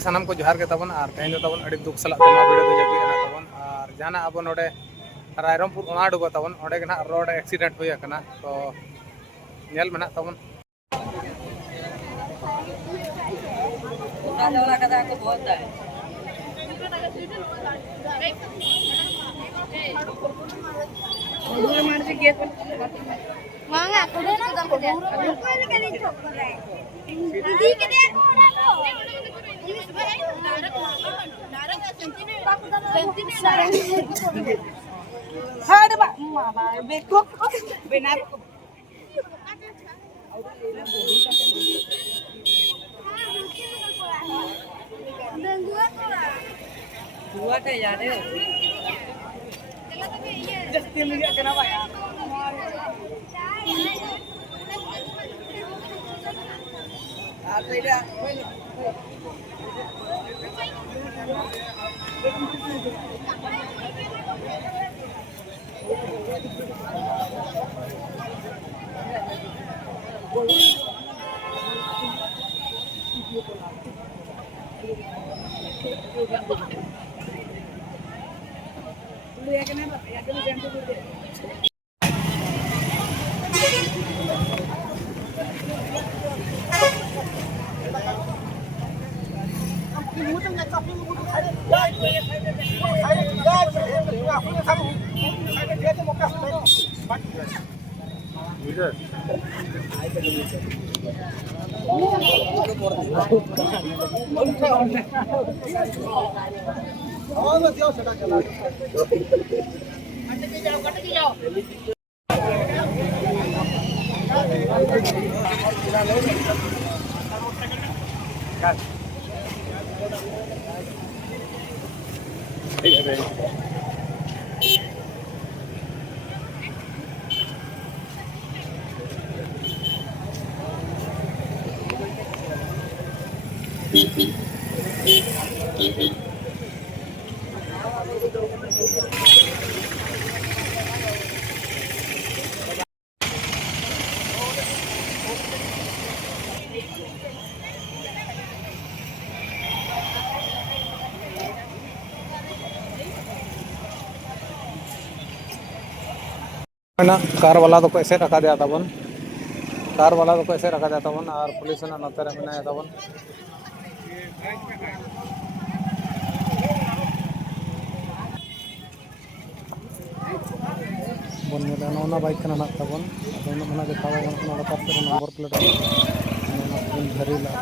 सामान को जोहार के तबन और तेज तबन अड़ी दुख सलाह वीडियो दो अगुना तबन और जाना अब नोडे रायरमपुर ओनाडुगो तबन ओडे ना रोड एक्सीडेंट हुई अकना तो नेल मेना तबन कार वाला तो कैसे रखा दिया तबन कार वाला तो कैसे रखा दिया तबन और पुलिस ने नतर में तबन बन मेला बाइक ना तबन मना देखा नंबर प्लेट धरीला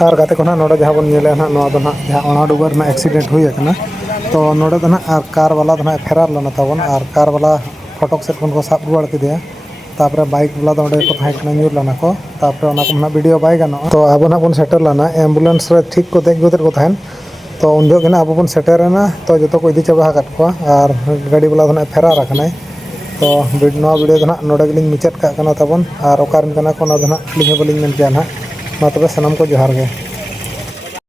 और गाते को ना नोडे जहाँ बन नेले ना नोआ दो ना जहाँ ओनाडुगर ना एक्सीडेंट हुई है ना तो नोडे दो ना कार वाला दो ना फेरार लना तबन और कार वाला फटक से को साब रुआड़ के तापर बाइक वाला तो को तहकना ᱧᱩᱨ लाना को तापर ओना को वीडियो बाय गानो तो अब ना बन सेटर लाना एम्बुलेंस रे ठीक को देख गुतर को तहन तो उन जो ना अब बन सेटरना तो जो को इदी चाबा हाकत को और गाड़ी वाला तो फेरा रखना तो वीडियो तो ना नोडे गलिंग मिचत का तबन और ओकारन कना को ना लिंग बलिंग मेन के ना तबे सनम को जोहार गे।